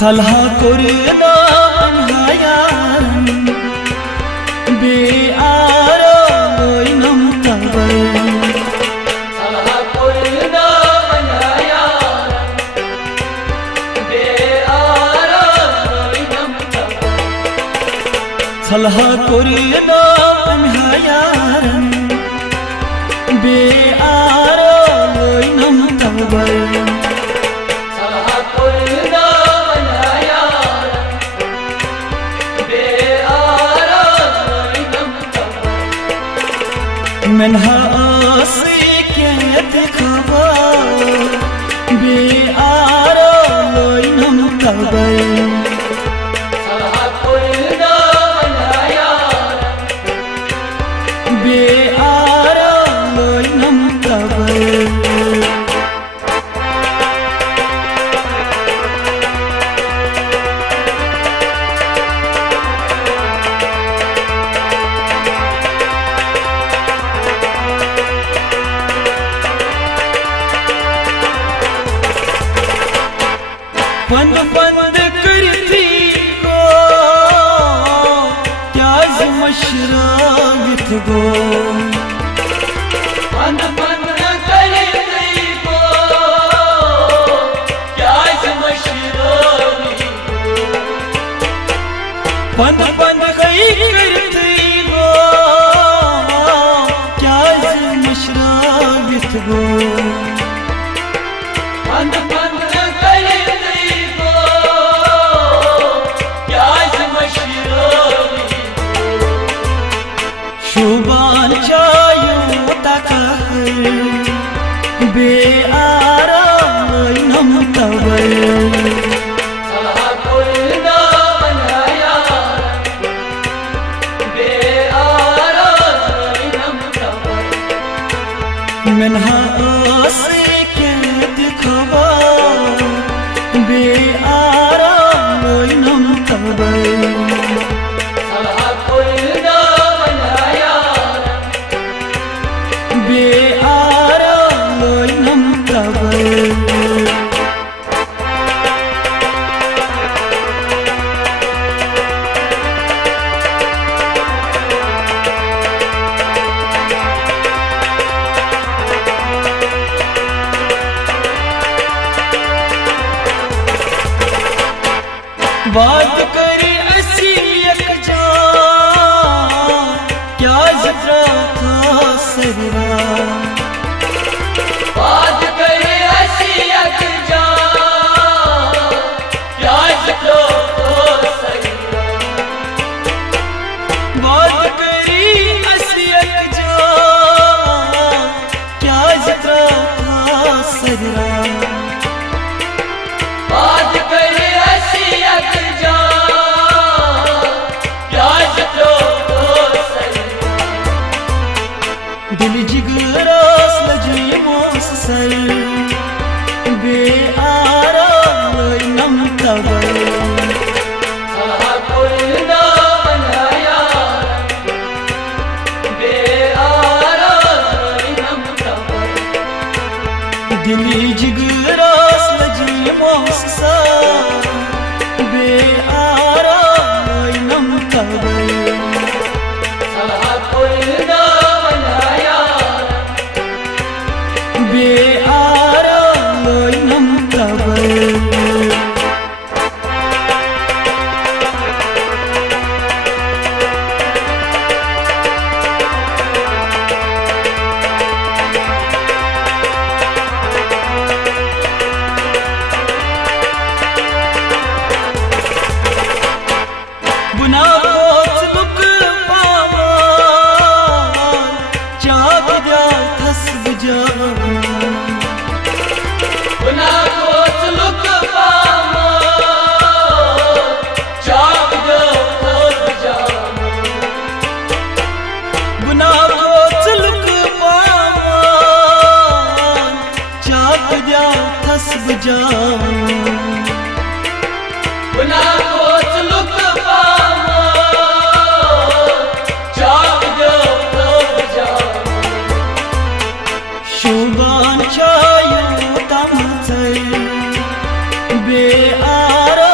सलहा कोरना अनहायान बे आरो लोइनम तबर सलहा कोरना अनहायान बे आरो लोइनम तबर सलहा कोरना अनहायान बे आरो लोइनम तबर मनहा आसे के दिखावा बे आरो लोइनम तबर सलहा कोरना अनहायान बे आरो लोइनम तबर बंद बंद करती गो त्याज मशरागत गो बंद बंद करती गो त्याज मशरागत बंद बंद करती गो त्याज मशरागत गो बंद बंद शुबान चायो तकर बे आरो लोइनम तबर सलहा कोरना अनहायान बे आरो लोइनम तबर मनहा आसे के दिखावा बे आरो लोइनम तबर बे आरो लोइनम तबर बात करे असी एक जान क्या जरा था सरा बात करे ऐसी एक जान क्या जिक्रो तो सही बात करी असी एक जान क्या जरा था सरा बात करे ऐसी एक जान क्या जिक्रो तो सही दिल जिगरास लजी मोस सर बे आरो लोइनम तबर सलहा कोरना अनहायान बे आरो लोइनम तबर दिल जिगरास लजी मोस सर बे आरो लोइनम तबर सलहा कोरना अनहायान बे आरो लोइनम तबर बुना कोच लुक पावा चाप जा थस बुझा बुना कोच लुक पावा चाप जो थस जाम बुना कोच लुक पावा चाप जा थस बुझा बुना कोच लुक पावा चाप जो थस जाम शुबान चायो तम बे आरो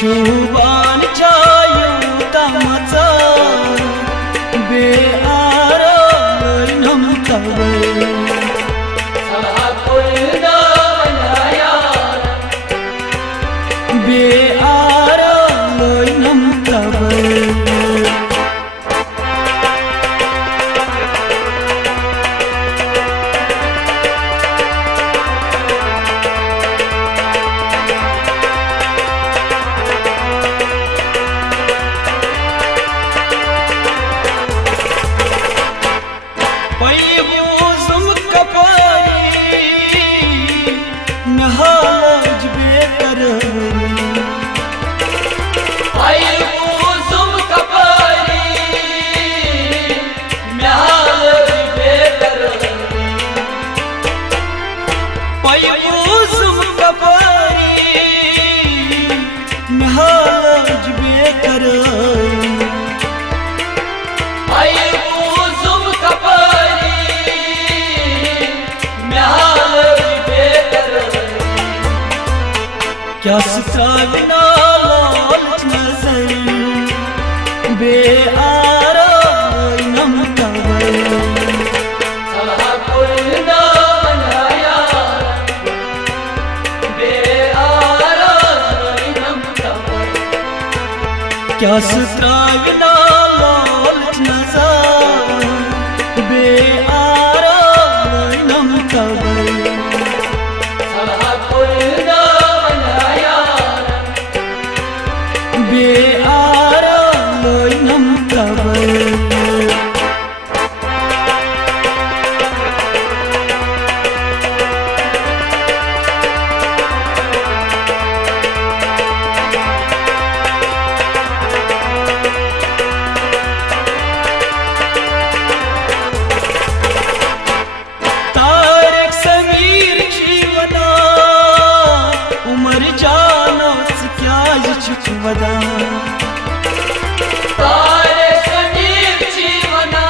शुभान जायो तमचा बेआराम नमतवे सलहा कोई ना बनाया बेआराम नमतवे नहाज बेकर आई कुसुम कपारी म्याल बेकर पयूसुम कपारी नहाज बेकर आई कुसुम कपारी म्याल बेकर क्या सुतावना लालच नजर बेआराम नमतवे सलहा कोई ना बनाया बेआराम नमतवे क्या सुतावना लालच नजर बेआराम नमतवे सलहा कोई ना बनाया बेआराम नमतवे तारक समीर जीवना उमर जानो क्या चुकवदा तारे समीर जीवना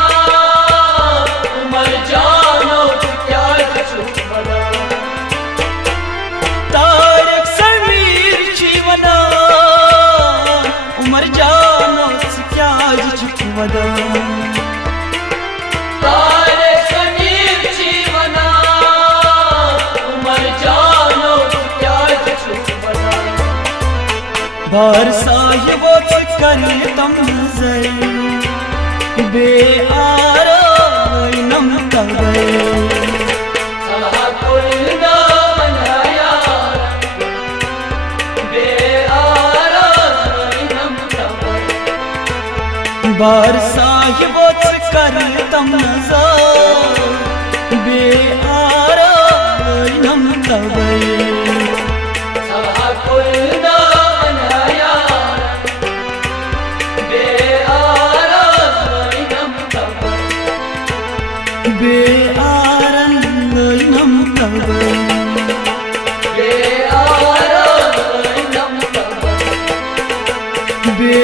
उमर जानो क्या छुपना तारक समीर जीवना उमर जानो क्या चुकवदा तारे समीर जीवना उमर जानो क्या छुपना बार साहिबो कर तम नजर बेआराम नमतवे सलहा कोई ना बनाया बेआराम नमतवे बार साहिबो कर तम नजर बेआराम नमतवे सलहा कोई ना बनाया बेआराम नमतवे बेआराम नमतवे बेआराम नमतवे बे